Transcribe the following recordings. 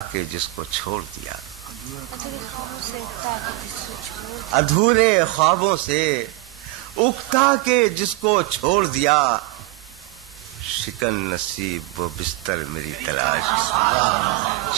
کہ جس کو چھوڑ دیا، ادھورے خوابوں سے اکتا کے جس کو چھوڑ دیا، شکن نصیب وہ بستر میری تلاش،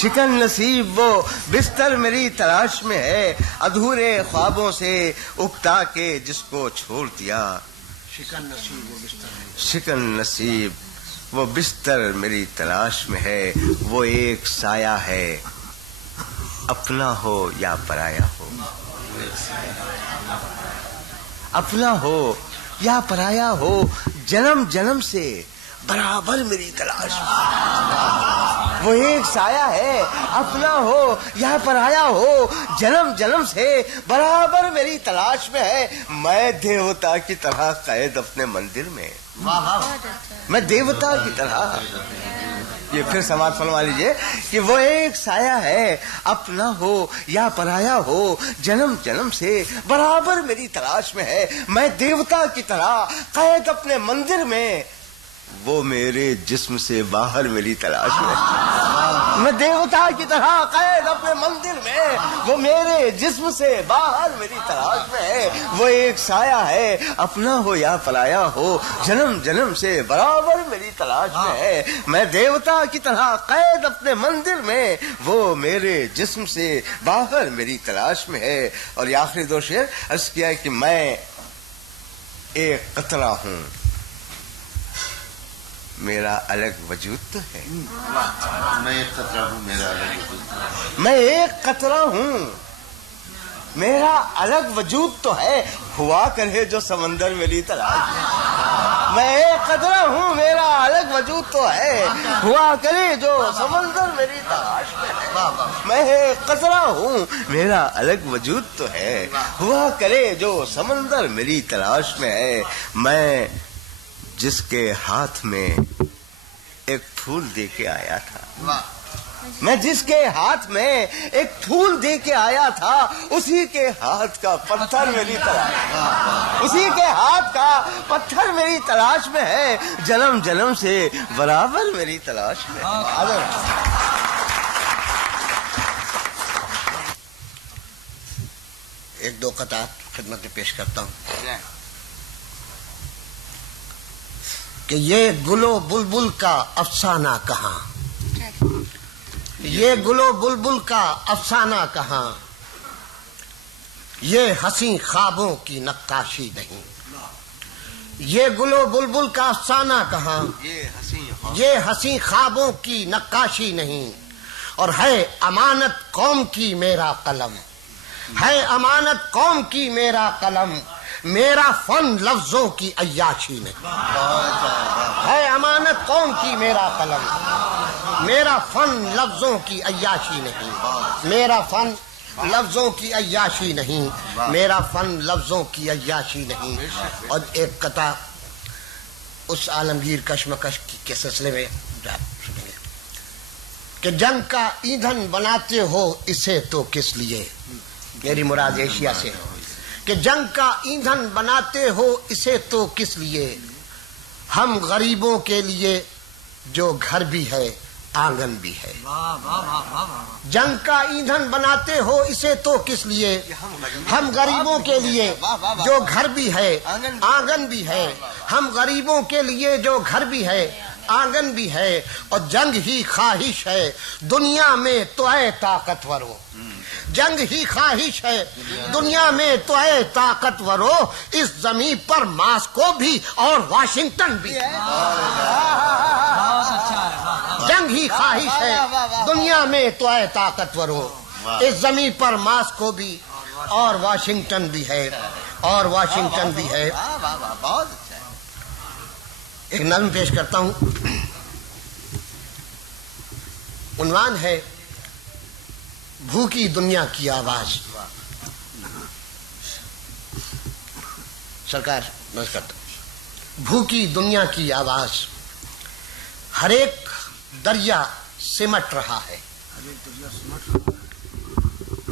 شکن نصیب وہ بستر میری تلاش میں ہے، ادھورے خوابوں سے اکتا کے جس کو چھوڑ دیا، شکن نصیب وہ بستر میری تلاش میں ہے، وہ ایک سایہ ہے اپنا ہو یا پرایا ہو، اپنا ہو یا پرایا ہو، جنم جنم سے برابر میری تلاش میں، وہ ایک سایہ ہے اپنا ہو یا پرایا ہو، جنم جنم سے برابر میری تلاش میں ہے، میں دیوتا کی طرح قید اپنے مندر میں، میں دیوتا کی طرح، یہ پھر سماعت فرما لیجئے کہ وہ ایک سایہ ہے اپنا ہو یا پرایا ہو، جنم جنم سے برابر میری تلاش میں ہے، میں دیوتا کی طرح قید اپنے مندر میں، وہ میرے جسم سے باہر میری تلاش میں، میں دیوتا کی طرح قید اپنے مندر میں، وہ میرے جسم سے باہر میری تلاش میں ہے، وہ ایک سایہ ہے اپنا ہو یا پرایا ہو، جنم جنم سے برابر میری تلاش میں ہے، میں دیوتا کی طرح قید اپنے مندر میں، وہ میرے جسم سے باہر میری تلاش میں ہے۔ اور یہ آخری دو شعر عرض کیا کہ میں ایک قطرہ ہوں، میرا الگ وجود تو ہے، میں ایک قطرہ ہوں، میرا الگ وجود، میں ایک قطرہ ہوں میرا الگ وجود تو ہے، ہوا کرے جو سمندر میری تلاش میں، میں ایک قطرہ ہوں میرا الگ وجود تو ہے، ہوا کرے جو سمندر میری تلاش میں، میں ایک قطرہ ہوں میرا الگ وجود تو ہے، ہوا کرے جو سمندر میری تلاش میں ہے، میں جس کے ہاتھ میں ایک پھول دے کے آیا تھا، میں جس کے ہاتھ میں ایک پھول دے کے آیا تھا، اسی کے ہاتھ کا پتھر میری تلاش، اسی کے ہاتھ کا پتھر میری تلاش میں ہے، جنم جنم سے برابر میری تلاش میں ہے۔ ایک دو قطعات خدمت میں پیش کرتا ہوں کہ یہ گل و بلبل کا افسانہ کہاں، یہ گل و بلبل کا افسانہ کہاں، یہ حسین خوابوں کی نقاشی نہیں، یہ گل و بلبل کا افسانہ کہاں، یہ حسین خوابوں کی نقاشی نہیں، اور ہے امانت قوم کی میرا قلم، ہے امانت قوم کی میرا قلم، میرا فن لفظوں کی عیاشی نہیں، ہے امانت قوم کی میرا قلم، میرا فن لفظوں کی عیاشی نہیں، میرا فن لفظوں کی عیاشی نہیں، میرا فن لفظوں کی عیاشی نہیں۔ اور ایک قطع اس عالمگیر کشمکش کے سلسلے میں کہ جنگ کا ایندھن بناتے ہو اسے تو کس لیے، میری مراد ایشیا سے ہے، کہ جنگ کا ایندھن بناتے ہو اسے تو کس لیے، ہم غریبوں کے لیے جو گھر بھی ہے آنگن بھی ہے، جنگ کا ایندھن بناتے ہو اسے تو کس لیے، ہم غریبوں کے لیے جو گھر بھی ہے آنگن بھی ہے، ہم غریبوں کے لیے جو گھر بھی ہے آنگن بھی ہے، اور جنگ ہی خواہش ہے دنیا میں تو اے طاقتورو، جنگ ہی خواہش ہے دنیا میں تو اے طاقتورو، اس زمین پر ماسکو بھی اور واشنگٹن بھی، جنگ ہی خواہش ہے دنیا میں تو اے طاقتورو، اس زمین پر ماسکو بھی اور واشنگٹن بھی ہے، اور واشنگٹن بھی ہے۔ ایک نظم پیش کرتا ہوں، عنوان ہے بھوکی دنیا کی آواز۔ سرکار نظر کرتا ہوں، بھوکی دنیا کی آواز، ہر ایک دریا سمٹ رہا ہے،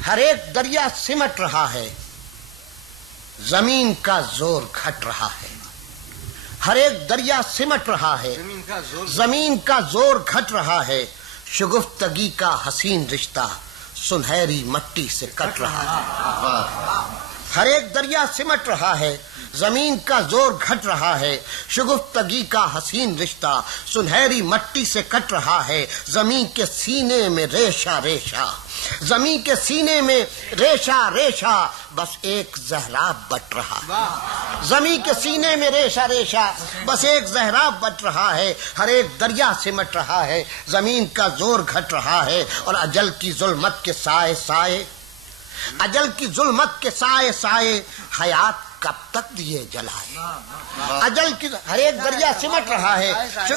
ہر ایک دریا سمٹ رہا ہے، زمین کا زور گھٹ رہا ہے، ہر ایک دریا سمٹ رہا ہے، زمین کا زور گھٹ رہا ہے، شگفتگی کا حسین رشتہ سنہری مٹی سے کٹ رہا ہے. ہر ایک دریا سمٹ رہا ہے, زمین کا زور گھٹ رہا ہے. شگفتگی کا حسین رشتہ سنہری مٹی سے کٹ رہا ہے. زمین کے سینے میں ریشہ ریشہ, زمین کے سینے میں ریشہ ریشہ, بس ایک زہرا بٹ رہا. زمین کے سینے میں ریشہ ریشہ, بس ایک زہرا بٹ رہا ہے. ہر ایک دریا سمٹ رہا ہے, زمین کا زور گھٹ رہا ہے. اور اجل کی ظلمت کے سائے سائے, اجل کی ظلمت کے سائے سائے, حیات کب تک دیے جلائے. اجل کی ہر ایک دریا سمٹ رہا ہے,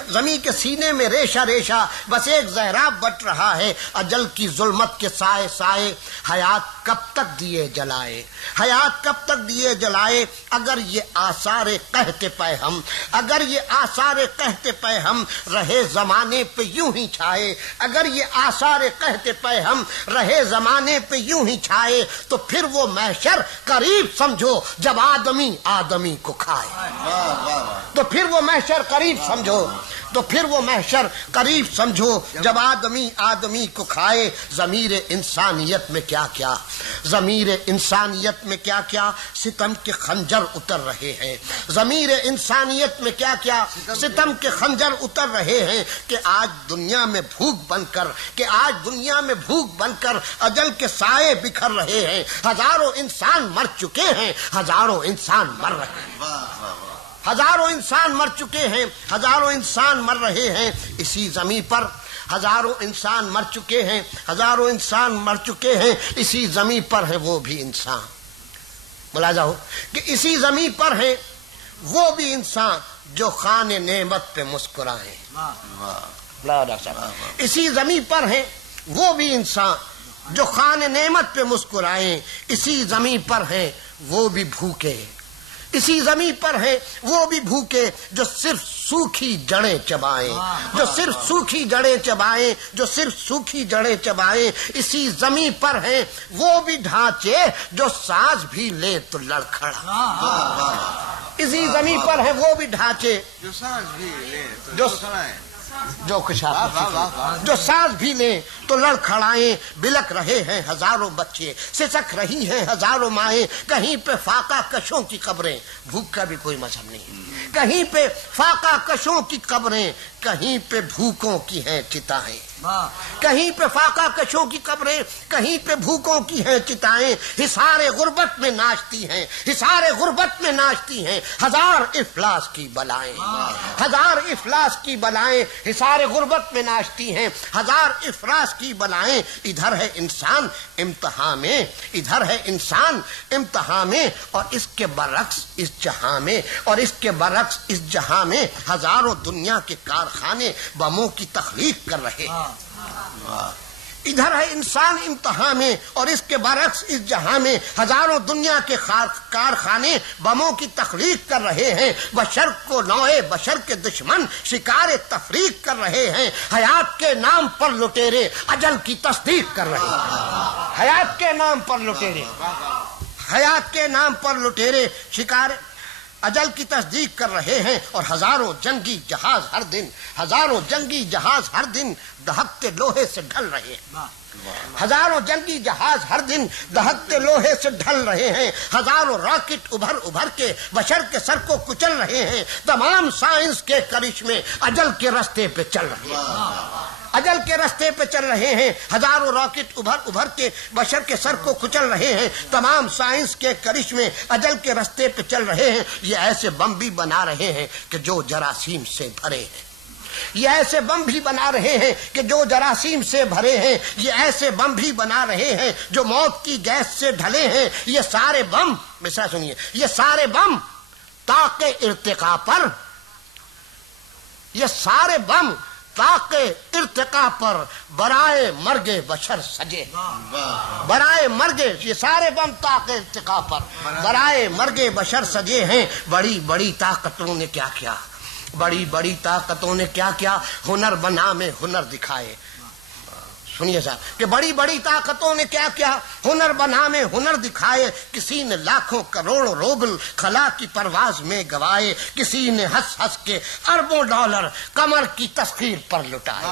زمین کے سینے میں ریشہ ریشہ, بس ایک زہرا بٹ رہا ہے. اجل کی ظلمت کے سائے سائے, حیات کب تک دیے جلائے. حیات کب تک دیے جلائے. اگر یہ آثار قحط پہ ہم, اگر یہ آثار قحط پہ ہم رہے زمانے پہ یوں ہی چھائے. اگر یہ آثار قحط پہ ہم رہے زمانے پہ یوں ہی چھائے, تو پھر وہ محشر قریب سمجھو جب آدمی آدمی کو کھائے. تو پھر وہ محشر قریب سمجھو, تو پھر وہ محشر قریب سمجھو جب آدمی آدمی کو کھائے. ضمیر انسانیت میں کیا کیا, ضمیر انسانیت میں کیا کیا ستم کے خنجر اتر رہے ہیں. ضمیر انسانیت میں کیا کیا ستم کے خنجر اتر رہے ہیں. کہ آج دنیا میں بھوک بن کر, کہ آج دنیا میں بھوک بن کر اجل کے سائے بکھر رہے ہیں. ہزاروں انسان مر چکے ہیں, ہزاروں انسان مر رہے ہیں. ہزاروں انسان مر چکے ہیں, ہزاروں انسان مر رہے ہیں اسی زمین پر. ہزاروں انسان مر چکے ہیں, ہزاروں انسان مر چکے ہیں اسی زمین پر ہے وہ بھی انسان. ملاحظہ ہو کہ اسی زمین پر ہے وہ بھی انسان جو خوان نعمت پہ مسکرائے. اسی زمین پر ہے وہ بھی انسان جو خوان نعمت پہ مسکرائے. اسی زمین پر ہے وہ بھی بھوکے, اسی زمین پر ہے وہ بھی بھوکے جو صرف سوکھی جڑیں چبائیں, جو صرف سوکھی جڑیں چبائیں, جو صرف سوکھی جڑیں چبائیں. اسی زمین پر ہے وہ بھی ڈھانچے جو ساز بھی لے تو لڑکھڑا. اسی زمین پر ہے وہ بھی ڈھانچے جو ساز بھی لے جو جو ساز بھی لیں تو لڑکھڑائیں. بلک رہے ہیں ہزاروں بچے, سسک رہی ہیں ہزاروں مائیں. کہیں پہ فاقہ کشوں کی قبریں, بھوک کا بھی کوئی مذہب نہیں. کہیں پہ فاقہ کشوں کی قبریں, کہیں پہ بھوکوں کی ہیں چتائیں. کہیں پہ فاقہ کشوں کی قبریں, کہیں پہ بھوکوں کی ہیں چتائیں. حصار غربت میں ناچتی ہیں, حصار غربت میں ناچتی ہیں ہزار افلاس کی بلائیں. ہزار افلاس کی بلائیں حصار غربت میں ناچتی ہیں, ہزار افلاس کی بلائیں. ادھر ہے انسان امتحان میں, ادھر ہے انسان امتحان میں, اور اس کے برعکس اس جہاں میں, اور اس کے برعکس اس جہاں میں ہزاروں دنیا کے کارخانے بموں کی تخلیق کر رہے ہیں. ادھر ہے انسان امتحان میں, اور اس کے برعکس اس جہاں میں ہزاروں دنیا کے کارخانے بموں کی تخلیق کر رہے ہیں. بشر کو نوع بشر کے دشمن شکار تفریق کر رہے ہیں. حیات کے نام پر لٹیرے اجل کی تصدیق کر رہے ہیں. حیات کے نام پر لٹیرے, حیات کے نام پر لٹیرے شکار اجل کی تصدیق کر رہے ہیں. اور ہزاروں جنگی جہاز ہر دن, ہزاروں جنگی جہاز ہر دن دہکتے لوہے سے ڈھل رہے ہیں. ہزاروں جنگی جہاز ہر دن دہکتے لوہے سے ڈھل رہے ہیں. ہزاروں راکٹ ابھر ابھر کے بشر کے سر کو کچل رہے ہیں. تمام سائنس کے کرشمے اجل کے راستے پہ چل رہے ہیں, اجل کے راستے پہ چل رہے ہیں. ہزاروں راکٹ ابھر ابھر کے بشر کے سر کو کچل رہے ہیں. تمام سائنس کے کرشمے اجل کے راستے پہ چل رہے ہیں. یہ ایسے بم بھی بنا رہے ہیں کہ جو جراثیم سے بھرے ہیں. یہ ایسے بم بھی بنا رہے ہیں کہ جو جراثیم سے بھرے ہیں. یہ ایسے بم بھی بنا رہے ہیں جو موت کی گیس سے ڈھلے ہیں. یہ سارے بم, مثلا سنیے, یہ سارے بم تاکہ ارتقا پر, یہ سارے بم تاکہ ارتقا پر برائے مرگ بشر سجے. برائے مرگ, یہ سارے بم تاکہ ارتقا پر برائے مرگ بشر سجے ہیں. بڑی بڑی طاقتوں نے کیا کیا, بڑی بڑی طاقتوں نے کیا کیا, ہنر بنا میں ہنر دکھائے. سنیے صاحب کہ بڑی بڑی طاقتوں نے کیا کیا, ہنر بنا میں ہنر دکھائے. کسی نے لاکھوں کروڑوں روبل خلا کی پرواز میں گوائے. کسی نے ہنس ہنس کے اربوں ڈالر کمر کی تسخیر پر لٹائے.